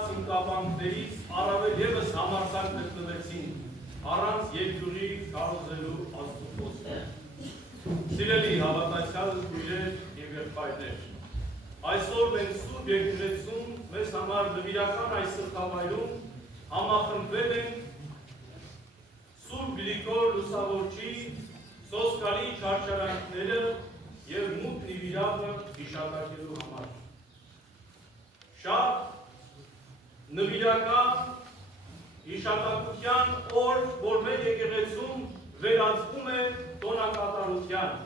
եղած ինկապանքներից առավել ևս համարձակ գտնվեցին առանց երկրի կարոզելու Աստծո խոսքը։ Սիրելի հավատացյալ քույրեր եւ եղբայրներ, այսօր մենք Սուրբ Եկեղեցում մեզ համար նվիրական այս սրտավայրում համախմբվել ենք Սուրբ Գրիգոր Լուսավորչի սոսկալի չարչարանքները և մութ նվիրապը հիշատակելու համար։ Շատ նվիրական հիշատակության օր, որ մեր եկեղեցում վերածվում է տոնակատարության։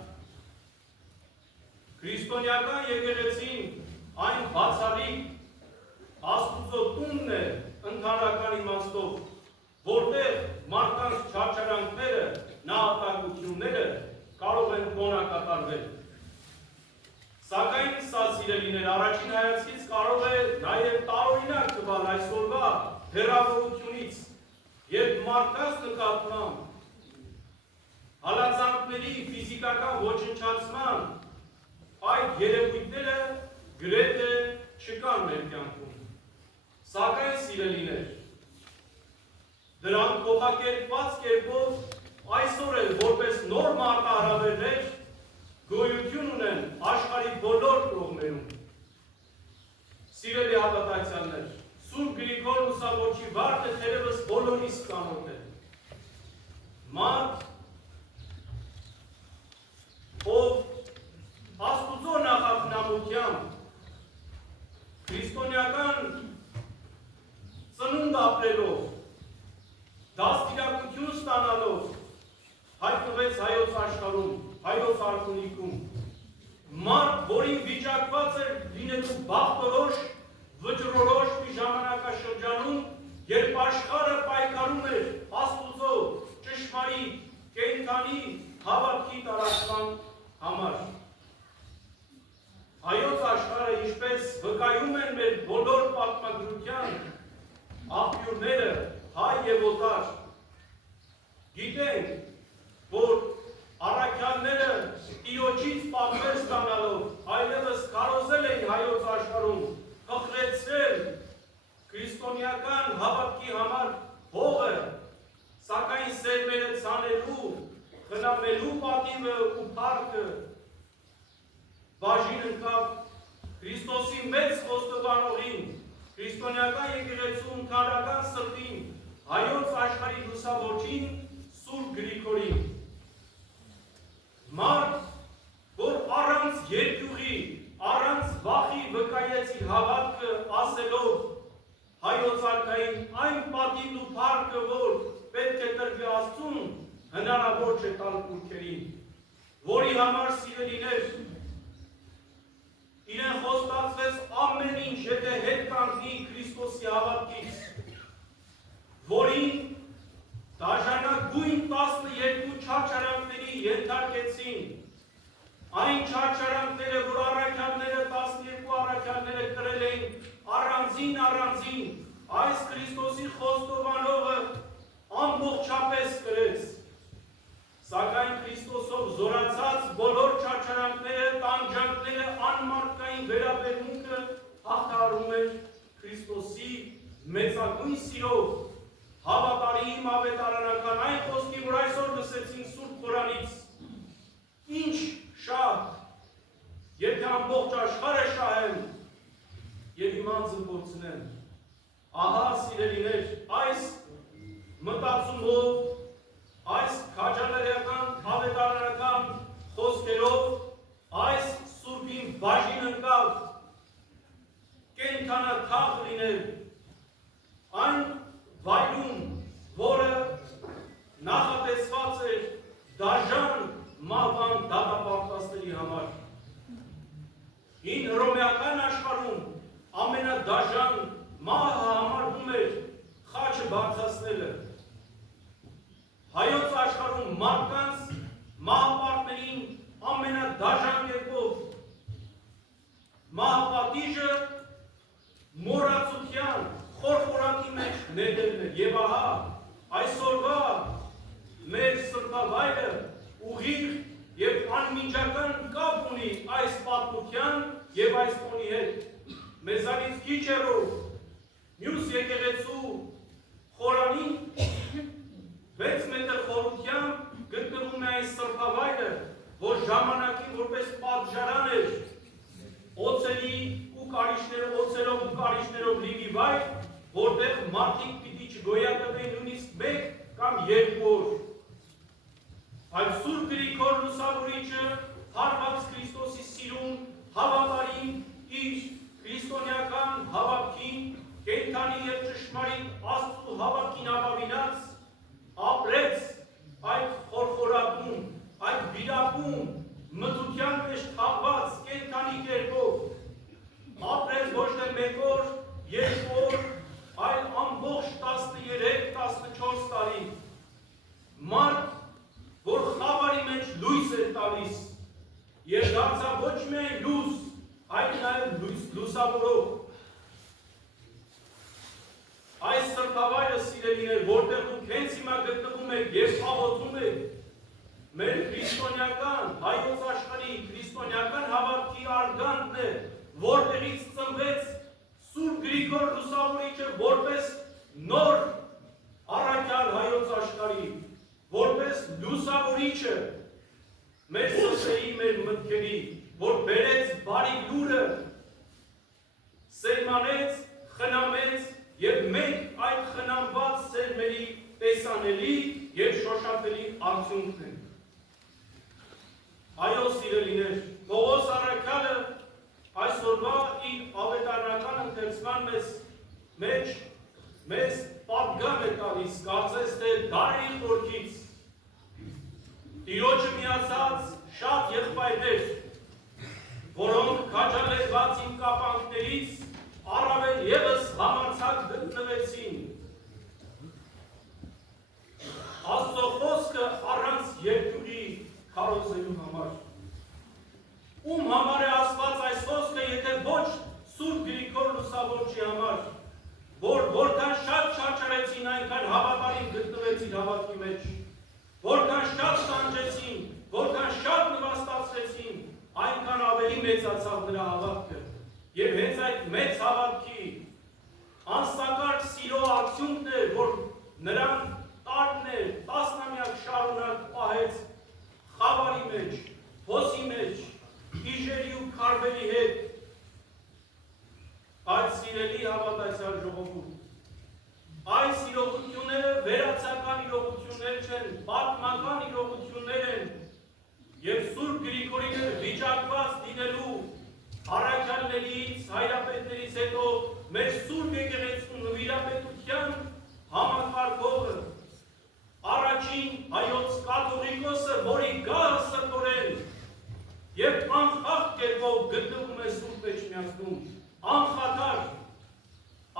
Քրիստոնեական եկեղեցին այն բացառիկ Աստուծո տունն է ընդհանրական իմաստով, որտեղ մարդկանց չարչարանքները, նահատակությունները կարող են տոնակատարվել։ Սակայն սա սիրելիներ առաջին հայացքից կարող է նաև տարօրինակ թվալ այսօրվա հեռավորությունից, երբ մարդկանց նկատմամբ հալածանքների ֆիզիկական ոչնչացման այդ երևույթները գրեթե չկան մեր կյանքում։ Սակայն սիրելիներ, դրանք փոխակերպված կերպով այսօր էլ որպես նոր մարտահրավերներ գոյություն ունեն աշխարհի բոլոր կողմերում։ Սիրելի հավատացյալներ, Սուրբ Գրիգոր Լուսավորչի վարքը թերևս բոլորիս ծանոթ է։ Մարդ, ով Աստուծո նախապնամությամբ քրիստոնեական ծնունդ ապրելով, դաստիարակություն ստանալով հայտնվեց հայոց աշխարհում, հայոց արքունիքում, մարդ, որին վիճակված էր լինելու բախտորոշ, վճռորոշ մի ժամանակաշրջանում, երբ աշխարհը պայքարում էր Աստուծո ճշմարիտ, կենդանի հավատքի տարածման համար։ Հայոց աշխարհը, ինչպես վկայում են մեր բոլոր պատմագրության աղբյուրները, հայ եւ օտար, գիտենք, որ առաքյալները Տիրոջից պատվեր ստանալով այլևս կարոզել էին հայոց աշխարհում խխրեցրել քրիստոնեական հավատքի համար հողը, սակայն սերմերը ցանելու, խնամելու պատիվը ու փառքը բաժին ընկավ Քրիստոսի մեծ խոստովանողին, քրիստոնեական եկեղեցու ընդհանրական սրտին, հայոց աշխարհի լուսավորչին, Սուրբ Գրիգորին։ Մարդ, որ առանց երկյուղի, առանց վախի վկայեց իր հավատքը ասելով հայոց արքային այն պատիվն ու փառքը, որ պետք է տրվի Աստծուն, հնարավոր չէ տալ կուռքերին, որի համար սիրելիներ իրեն խոստացվեց ամեն ինչ, եթե հետ կանգնի Քրիստոսի հավատքից, որին դաժանագույն 12 չարչարանքների ենթարկեցին, այն չարչարանքները, որ առաքյալները 12 առաքյալները կրել էին առանձին, այս Քրիստոսի խոստովանողը ամբողջապես կրեց, սակայն Քրիստոսով զորացած բոլոր չարչարանքները, տանջանքները, անմարդկային վերաբերմունքը հաղթահարում էր Քրիստոսի մեծագույն սիրով, հավատարիմ ավետարանական այն խոսքի, որ այսօր լսեցինք Սուրբ Խորանից, ինչ շահ, եթե ամբողջ աշխարհը շահեն եւ իման զնվորցնեն։ Ահա սիրելիներ, այս մտածումով, այս քաջալերական ավետարանական խոսքերով այս Սուրբին բաժին ընկավ կենդանաթաղ լինել այն վայրում, որը նախատեսված էր դաժան մահվան դատապարտվածների համար։ Հին հռոմեական աշխարհում ամենադաժան մահը համարվում էր խաչը բարձրացնելը։ Հայոց աշխարհում մարդկանց մահապատներին ամենադաժան կերպով մահապատիժը մոռացության խորխորատի մեջ ներդրել է։ Եվ ահա այսօրվա մեր սրտավայրը ուղիղ եւ անմիջական կապ ունի այս պատմության եւ այս տոնի հետ։ Մեզանից քիչ հեռու մյուս որտեղ մարդիկ պիտի չգոյատևեն նույնիսկ մեկ կամ երկու օր։ Այլ Սուրբ Գրիգոր Լուսավորիչը հարված Քրիստոսի սիրուն հավատարիմ իր քրիստոնեական հավատքին, կենդանի և ճշմարիտ Աստծու հավատքին ապավինած ապրեց այդ խորխորատուն, այդ վիրապում, մթության մեջ թաղված կենդանի կերպով ապրեց ոչ թե մեկ օր, երկու օր, այլ ամբողջ 13-14 տարի։ Մարդ, որ խավարի մեջ լույս էր տալիս, և դարձավ ոչ միայն լույս, այլ նաև լուսավորող։ Այս սրբավայրը սիրելիներ, որտեղ դուք հենց հիմա գտնվում եք և աղոթում եք, մեր քրիստոնեական, հայոց աշխարհի քրիստոնեական հավատքի արգանդն է, որտեղից ծնվեց Սուրբ Գրիգոր Լուսավորիչը որպես նոր առաքյալ հայոց աշխարհի, որպես լուսավորիչը մեր սրտերի, մեր մտքերի, որ բերեց բարի լուրը, սերմանեց, խնամեց և մենք այդ խնամված սերմերի տեսանելի և շոշափելի արդյունքն ենք։ Այո, սիրելիներ, Պողոս առաքյալը այսօրվա իր ավետարանական ընթերցման մեջ մեզ պատգամ է տալիս, կարծես թե դարերի խորքից, Տիրոջը միացած շատ եղբայրներ, որոնք քաջալերված իմ կապանքներից առավել ևս համարձակ գտնվեցին։ Աստծո խոսքը առանց երկրի քարոզելու համար։ Ում համար է ասված այս խոսքը, եթե ոչ Սուրբ Գրիգոր Լուսավորչի համար, որ որքան շատ չարչարեցին, այնքան հավատարիմ գտնվեցին հավատքի մեջ, որքան շատ տանջեցին, որքան շատ նվաստացրեցին, այնքան ավելի մեծացավ նրա հավատքը։ Եվ հենց այդ մեծ հավատքի անսակարճ սիրո արդյունքն էր, որ նրան տարիներ, տասնամյակ շարունակ պահեց խավարի մեջ, հոսի մեջ, իժերի ու քարվերի հետ։ Այդ սիրելի հավատացյալ ժողովուրդ, այս իրողությունները վերացական իրողություններ չեն, պատմական իրողություններ են, և Սուրբ Գրիգորին վիճակված լինելու առաքյալներից, հայրապետներից հետո մեր Սուրբ եկեղեցու նվիրապետության համակարգողը, առաջին հայոց կաթողիկոսը, որի գահը սրտորեն և անխախտ կերպով գտնվում է Սուրբ Էջմիածնում, անխաթար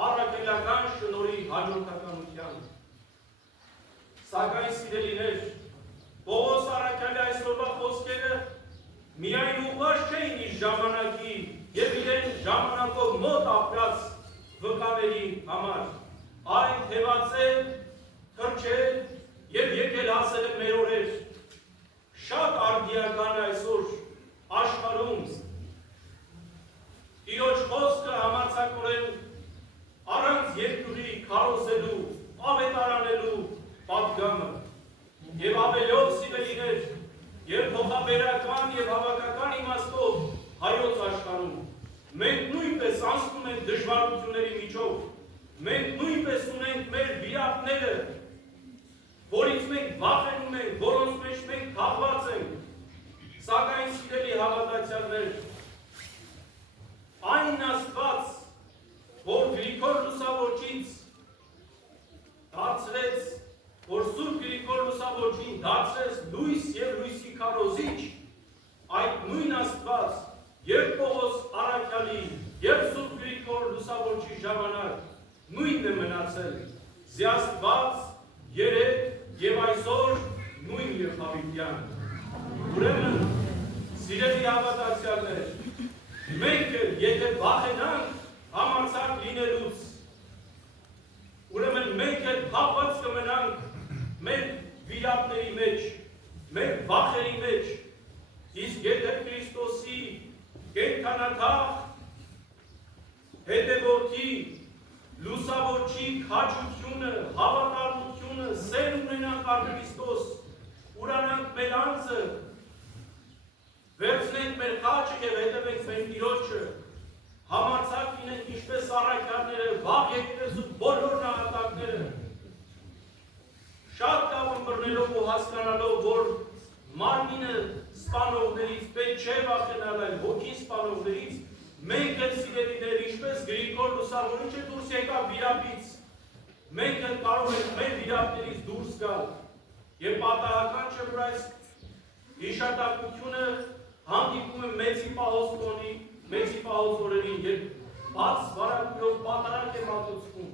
առաքելական շնորհի հաջորդականության։ Սակայն սիրելիներ, Պողոս առաքյալի այսօրվա խոսքերը միայն ուղղված չէին իր ժամանակի և իրեն ժամանակով մոտ ապրած վկաների համար, այլ թևածել, թրջել և եկել հասել է մեր օրեր։ Շատ արդիական է այսօր աշխարհում Տիրոջ խոսքը համարձակորեն առանց երկրի քարոզելու, ավետարանելու պատգամը և ավելով սիրելիներ և փոխաբերական և հավաքական իմաստով հայոց աշխարհում մենք նույնպես անցնում ենք դժվարությունների միջով, մենք նույնպես ունենք մեր վիրապները, որից մենք վախենում ենք, որոնց մեջ մենք թաղված ենք, սակայն սիրելի հավատացյալներ, այն Աստված, որ Գրիգոր Լուսավորչից դարձրեց, որ Սուրբ Գրիգոր Լուսավորչին դարձրեց լույս և լույսի քարոզիչ, այդ նույն Աստված և Պողոս առաքյալի և Սուրբ Գրիգոր Լուսավորչի ժամանակ նույնն է մնացել, զիաստված, երեկ և այսօր նույն եղավիտյան։ Ուրեմն, սիրելի հավատացյալներ, մենք եթե վախենանք համարձակ լինելուց, ուրեմն մենք էլ թաղված կմնանք մեր վիրապների մեջ, մեր վախերի մեջ, իսկ եթե Քրիստոսի կենդանաթաղ հետևորդի լուսավորչի քաջությունը, հավատարմությունը, սեր ունենանք առ Քրիստոս, ուրանանք մեր անձը, վերցնենք մեր խաչը և հետևենք մեր Տիրոջը, համարձակ լինենք ինչպես առաքյալները, վաղ եկեղեցու մարմինը սպանողներից, պետք չէ վախենալ այլ հոգին սպանողներից, մենք էլ սիրելիներ, ինչպես Գրիգոր Լուսավորիչը դուրս եկավ վիրապից, մենք էլ կարող ենք մեր վիրապներից դուրս գալ, եւ պատահական չէ, որ այս հիշատակությունը հանդիպում է Մեծի Պահոս օրերին, երբ բաց վարակույրով պատարակ է մատուցվում,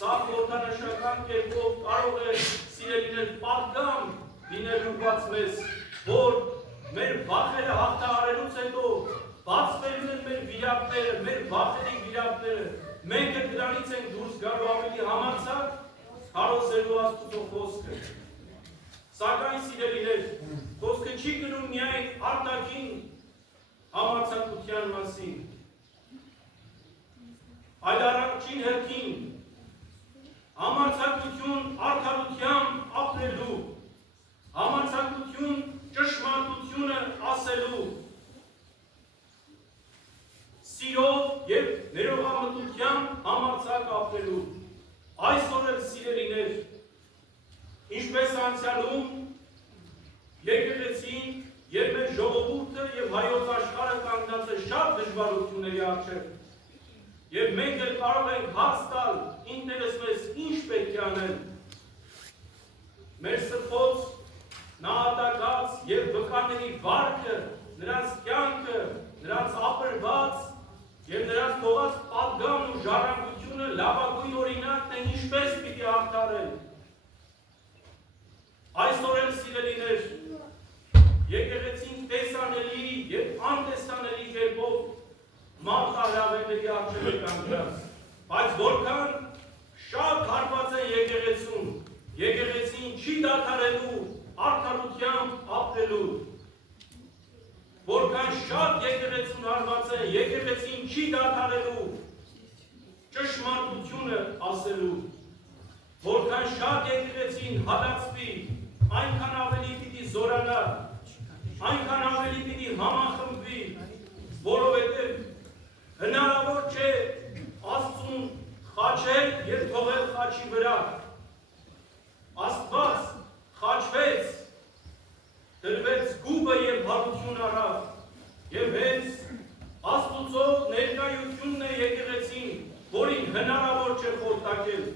սա խորհրդանշական կերպով կարող է սիրելիներ պատգամ լինել ուղղված մեզ, որ մեր վախերը հաղթահարելուց հետո բացվելու են մեր վիրապները, մեր վախերի վիրապները, մենք էլ դրանից ենք դուրս գալու ավելի համարձակ քարոզելու Աստծո խոսքը։ Սակայն սիրելիներ, խոսքը չի գնում միայն արտաքին համարձակության մասին, այլ առաջին հերթին համարձակություն արդարությամբ ապրելու, համարձակություն ճշմարտությունը ասելու, սիրով և ներողամտությամբ համարձակ ապրելու։ Այսօր էլ սիրելիներ, ինչպես անցյալում եկեղեցին և մեր ժողովուրդը և հայոց աշխարհը կանգնած է շատ դժվարությունների առջև, և մենք էլ կարող ենք հարց տալ ինքներս մեզ ինչ պետք է անել։ Մեր սրբոց նահատակած և վկաների վարքը, նրանց կյանքը, նրանց ապրված և նրանց թողած պատգամն ու ժառանգությունը լավագույն օրինակն է ինչպես պիտի հաղթահարել։ Այսօր էլ սիրելիներ, եկեղեցին տեսանելի և անտեսանելի կերպով մարտահրավերների առջև է կանգնած, բայց որքան շատ հարված է եկեղեցուն, եկեղեցին չի դադարելու արդարությամբ ապրելու, որքան շատ եկեղեցուն հարված է, եկեղեցին չի դադարելու ճշմարտությունը ասելու, որքան շատ եկեղեցին հալածվի, այնքան ավելի պիտի զորանա, այնքան ավելի պիտի համախմբվի, որովհետև հնարավոր չէ Աստծուն խաչել և թողել խաչի վրա։ Աստված խաչվեց, դրվեց գուբը և հարություն առավ, և հենց Աստուծո ներկայությունն է եկեղեցին, որին հնարավոր չէ խորտակել։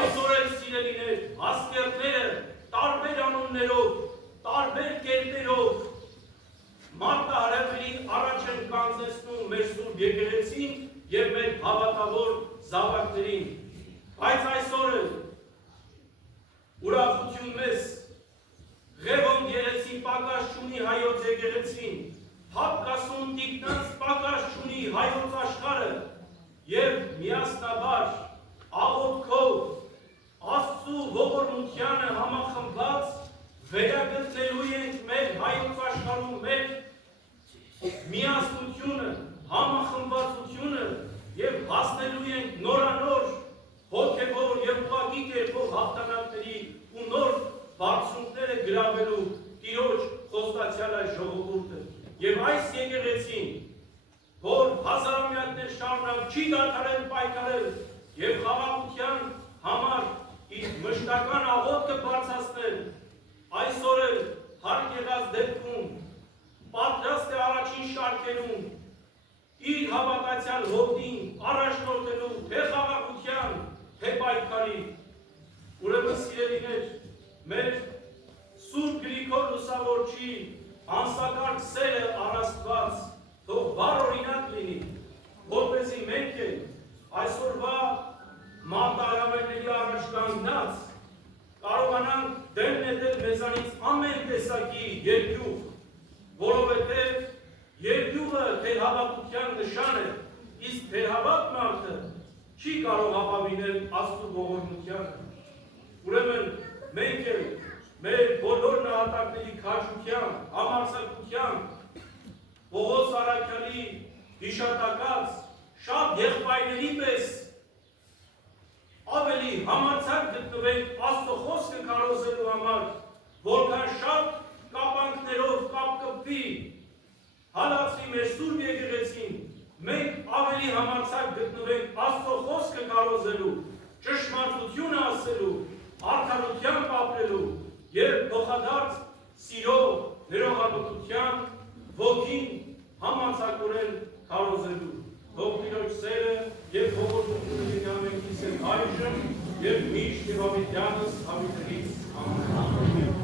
Այսօր էլ սիրելիներ, ասկերտները տարբեր անուններով, տարբեր կերպերով մարտահրավերին առաջ են կանգնեցնում մեր սուրբ եկեղեցին և մեր հավատավոր զավակներին։ Բայց այսօր ուրախություն մեզ, Ղևոնդ երեցի պակաս չունի հայոց եկեղեցին, հապկասուն տիկնանց պակաս չունի հայոց աշխարհը, և միասնաբար աղոթքով Աստծու ողորմությանը համախմբված վերագտնելու ենք մեր հայոց աշխարհում մեր միասնությունը, համախմբվածությունը և հասնելու ենք նորանոր հոգևոր և ուղղակի կերպով հաղթանակների ու նոր բարձունքները գրավելու Տիրոջ խոստացյալ այս ժողովուրդը։ Եվ այս եկեղեցին, որ հազարամյակներ շարունակ չի դադարել պայքարել և խաղաղության համար իր մշտական աղոթքը բարձրացնել, այսօր էլ հարկ եղած դեպքում պատրաստ է առաջին շարքերում իր հավատացյալ հորդին առաջնորդելու թե խաղաղության, թե պայքարի։ Ուրեմն սիրելիներ, մեր Սուրբ Գրիգոր Լուսավորչի անսակարգ սերը առ Աստված թող վառ օրինակ լինի, որպեսզի մենք էլ այսօրվա մարտահրավերների առաջ կանգնած կարողանանք դեմ նետել մեզանից ամեն տեսակի երկյուղ, որովհետև երկյուղը թերհավատության նշան է, իսկ թերհավատ մարդը չի կարող ապավինել Աստծու ողորմությանը։ Ուրեմն մենք էլ մեր բոլոր նահատակների քաջությամբ, համարձակությամբ, Պողոս Առաքյալի հիշատակած շատ եղբայրների պես ավելի համարձակ գտնվենք Աստծո խոսքը քարոզելու համար, որքան շատ կապանքներով կապկպվի, հալածվի մեր սուրբ եկեղեցին, մենք ավելի համարձակ գտնվենք Աստծո խոսքը քարոզելու, ճշմարտությունը ասելու, արդարությամբ ապրելու եւ փոխադարձ սիրո ներողամտության ոգին համարձակորեն քարոզելու թող Տիրոջ սերը եւ փոխությունը լինի ամենքիս հետ այժմ եւ միշտ եւ հավիտյանս հավիտենից ամեն